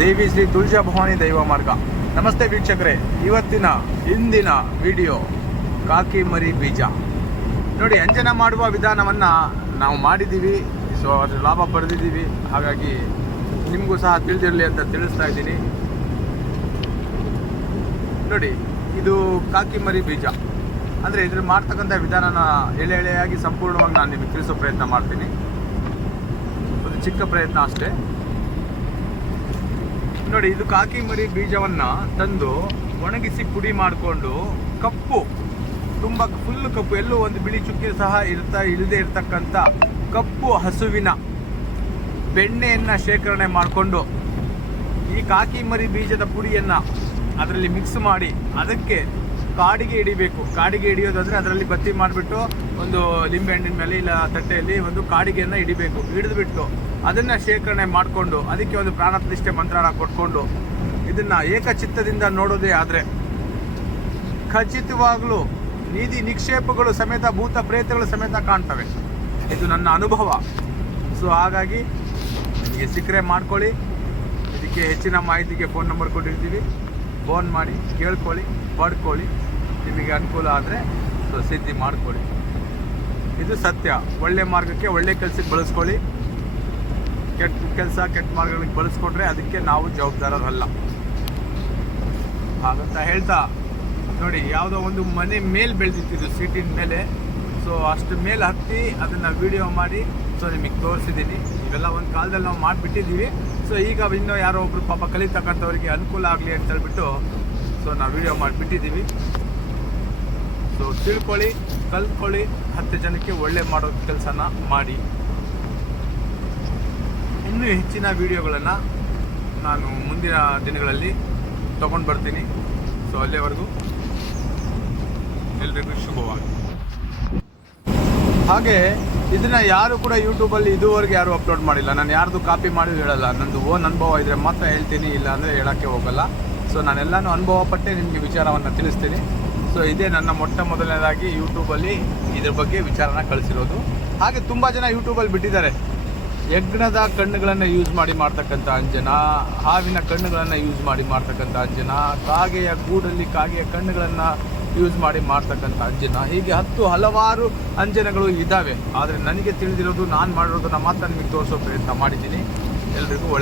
ದೇವಿ ಶ್ರೀ ತುಳಜಾ ಭವಾನಿ ದೈವ ಮಾರ್ಗ. ನಮಸ್ತೆ ವೀಕ್ಷಕರೇ, ಇವತ್ತಿನ ಇಂದಿನ ವಿಡಿಯೋ ಕಾಕಿ ಮರಿ ಬೀಜ. ನೋಡಿ, ಅಂಜನ ಮಾಡುವ ವಿಧಾನವನ್ನು ನಾವು ಮಾಡಿದ್ದೀವಿ. ಸೊ ಅದ್ರ ಲಾಭ ಪಡೆದಿದ್ದೀವಿ. ಹಾಗಾಗಿ ನಿಮಗೂ ಸಹ ತಿಳಿದಿರಲಿ ಅಂತ ತಿಳಿಸ್ತಾ ಇದ್ದೀನಿ. ನೋಡಿ, ಇದು ಕಾಕಿ ಮರಿ ಬೀಜ. ಅಂದರೆ ಇದ್ರ ಮಾಡ್ತಕ್ಕಂಥ ವಿಧಾನನ ಎಳೆ ಎಳೆಯಾಗಿ ಸಂಪೂರ್ಣವಾಗಿ ನಾನು ನಿಮಗೆ ತಿಳಿಸೋ ಪ್ರಯತ್ನ ಮಾಡ್ತೀನಿ. ಒಂದು ಚಿಕ್ಕ ಪ್ರಯತ್ನ ಅಷ್ಟೇ. ನೋಡಿ, ಇದು ಕಾಕಿ ಮರಿ ಬೀಜವನ್ನ ತಂದು ಒಣಗಿಸಿ ಪುಡಿ ಮಾಡಿಕೊಂಡು ಕಪ್ಪು, ತುಂಬ ಫುಲ್ ಕಪ್ಪು, ಎಲ್ಲೂ ಒಂದು ಬಿಳಿ ಚುಕ್ಕಿ ಸಹ ಇರ್ತಾ ಇಲ್ಲದೆ ಇರತಕ್ಕಂತ ಕಪ್ಪು ಹಸುವಿನ ಬೆಣ್ಣೆಯನ್ನ ಶೇಖರಣೆ ಮಾಡಿಕೊಂಡು ಈ ಕಾಕಿ ಮರಿ ಬೀಜದ ಪುಡಿಯನ್ನ ಅದರಲ್ಲಿ ಮಿಕ್ಸ್ ಮಾಡಿ, ಅದಕ್ಕೆ ಕಾಡಿಗೆ ಹಿಡಿಬೇಕು. ಕಾಡಿಗೆ ಹಿಡಿಯೋದಂದ್ರೆ ಅದರಲ್ಲಿ ಬತ್ತಿ ಮಾಡಿಬಿಟ್ಟು ಒಂದು ಲಿಂಬೆ ಹಣ್ಣಿನ ಮೇಲೆ ಇಲ್ಲ ತಟ್ಟೆಯಲ್ಲಿ ಒಂದು ಕಾಡಿಗೆಯನ್ನು ಹಿಡಿಬೇಕು. ಹಿಡಿದ್ಬಿಟ್ಟು ಅದನ್ನ ಶೇಖರಣೆ ಮಾಡಿಕೊಂಡು ಅದಕ್ಕೆ ಒಂದು ಪ್ರಾಣ ಪ್ರತಿಷ್ಠೆ ಮಂತ್ರಾನ ಕೊಟ್ಕೊಂಡು ಇದನ್ನ ಏಕಚಿತ್ತದಿಂದ ನೋಡೋದೇ ಆದರೆ ಖಚಿತವಾಗ್ಲೂ ನೀತಿ ನಿಕ್ಷೇಪಗಳು ಸಮೇತ ಭೂತ ಪ್ರೇತಗಳು ಸಮೇತ ಕಾಣ್ತವೆ. ಇದು ನನ್ನ ಅನುಭವ. ಸೊ ಹಾಗಾಗಿ ನಿಮಗೆ ಸಿಕ್ಕರೆ ಮಾಡ್ಕೊಳ್ಳಿ. ಇದಕ್ಕೆ ಹೆಚ್ಚಿನ ಮಾಹಿತಿಗೆ ಫೋನ್ ನಂಬರ್ ಕೊಟ್ಟಿರ್ತೀವಿ. ಫೋನ್ ಮಾಡಿ, ಕೇಳ್ಕೊಳ್ಳಿ, ಪಡ್ಕೊಳ್ಳಿ. ನಿಮಗೆ ಅನುಕೂಲ ಆದರೆ ಸೊ ಸಿದ್ಧಿ ಮಾಡ್ಕೊಳ್ಳಿ. ಇದು ಸತ್ಯ. ಒಳ್ಳೆ ಮಾರ್ಗಕ್ಕೆ ಒಳ್ಳೆ ಕೆಲಸಕ್ಕೆ ಬಳಸ್ಕೊಳ್ಳಿ. ಕೆಟ್ಟ ಕೆಲಸ, ಕೆಟ್ಟ ಮಾರ್ಗಗಳಿಗೆ ಬಳಸ್ಕೊಂಡ್ರೆ ಅದಕ್ಕೆ ನಾವು ಜವಾಬ್ದಾರರಲ್ಲ. ಹಾಗಂತ ಹೇಳ್ತಾ, ನೋಡಿ, ಯಾವುದೋ ಒಂದು ಮನೆ ಮೇಲೆ ಬೆಳೆದಿತ್ತಿದ್ದು ಸೀಟಿನ ಮೇಲೆ. ಸೊ ಅಷ್ಟು ಮೇಲೆ ಹತ್ತಿ ಅದನ್ನು ವಿಡಿಯೋ ಮಾಡಿ ಸೊ ನಿಮಗೆ ತೋರಿಸಿದ್ದೀನಿ. ಇವೆಲ್ಲ ಒಂದು ಕಾಲದಲ್ಲಿ ನಾವು ಮಾಡಿಬಿಟ್ಟಿದ್ದೀವಿ. ಸೊ ಈಗ ಇನ್ನೂ ಯಾರೋ ಒಬ್ರು ಪಾಪ ಕಲಿತಕ್ಕಂಥವ್ರಿಗೆ ಅನುಕೂಲ ಆಗಲಿ ಅಂತ ಹೇಳ್ಬಿಟ್ಟು ಸೊ ನಾವು ವಿಡಿಯೋ ಮಾಡಿಬಿಟ್ಟಿದ್ದೀವಿ. ಸೊ ತಿಳ್ಕೊಳ್ಳಿ, ಕಲ್ತ್ಕೊಳ್ಳಿ, ಹತ್ತು ಜನಕ್ಕೆ ಒಳ್ಳೆ ಮಾಡೋ ಕೆಲಸನ ಮಾಡಿ. ಇನ್ನೂ ಹೆಚ್ಚಿನ ವಿಡಿಯೋಗಳನ್ನು ನಾನು ಮುಂದಿನ ದಿನಗಳಲ್ಲಿ ತಗೊಂಡು ಬರ್ತೀನಿ. ಸೊ ಅಲ್ಲಿವರೆಗೂ ಎಲ್ರಿಗೂ ಶುಭವಾಗಿ ಹಾಗೆ ಇದನ್ನ ಯಾರು ಕೂಡ ಯೂಟ್ಯೂಬಲ್ಲಿ ಇದುವರೆಗೆ ಯಾರು ಅಪ್ಲೋಡ್ ಮಾಡಿಲ್ಲ. ನಾನು ಯಾರ್ದು ಕಾಪಿ ಮಾಡಿ ಹೇಳಲ್ಲ. ನಂದು ಓನ್ ಅನುಭವ ಇದ್ರೆ ಮಾತ್ರ ಹೇಳ್ತೀನಿ, ಇಲ್ಲ ಅಂದ್ರೆ ಹೇಳೋಕ್ಕೆ ಹೋಗಲ್ಲ. ಸೊ ನಾನೆಲ್ಲಾನು ಅನುಭವ ಪಟ್ಟೆ ನಿಮಗೆ ವಿಚಾರವನ್ನು ತಿಳಿಸ್ತೀನಿ. ಸೊ ಇದೇ ನನ್ನ ಮೊಟ್ಟ ಮೊದಲನೇದಾಗಿ ಯೂಟ್ಯೂಬಲ್ಲಿ ಇದ್ರ ಬಗ್ಗೆ ವಿಚಾರನ ಕಳಿಸಿರೋದು. ಹಾಗೆ ತುಂಬ ಜನ ಯೂಟ್ಯೂಬಲ್ಲಿ ಬಿಟ್ಟಿದ್ದಾರೆ. ಯಜ್ಞದ ಕಣ್ಣುಗಳನ್ನು ಯೂಸ್ ಮಾಡಿ ಮಾಡ್ತಕ್ಕಂಥ ಅಂಜನ, ಹಾವಿನ ಕಣ್ಣುಗಳನ್ನು ಯೂಸ್ ಮಾಡಿ ಮಾಡ್ತಕ್ಕಂಥ ಅಂಜನ, ಕಾಗೆಯ ಗೂಡಲ್ಲಿ ಕಾಗೆಯ ಕಣ್ಣುಗಳನ್ನು ಯೂಸ್ ಮಾಡಿ ಮಾಡ್ತಕ್ಕಂಥ ಅಂಜನ. ಹೀಗೆ ಹತ್ತು ಹಲವಾರು ಅಂಜನಗಳು ಇದ್ದಾವೆ. ಆದರೆ ನನಗೆ ತಿಳಿದಿರೋದು, ನಾನು ಮಾಡಿರೋದನ್ನು ಮಾತ್ರ ನಿಮಗೆ ತೋರಿಸೋ ಪ್ರಯತ್ನ ಮಾಡಿದ್ದೀನಿ. ಎಲ್ರಿಗೂ ಒಳ್ಳೆ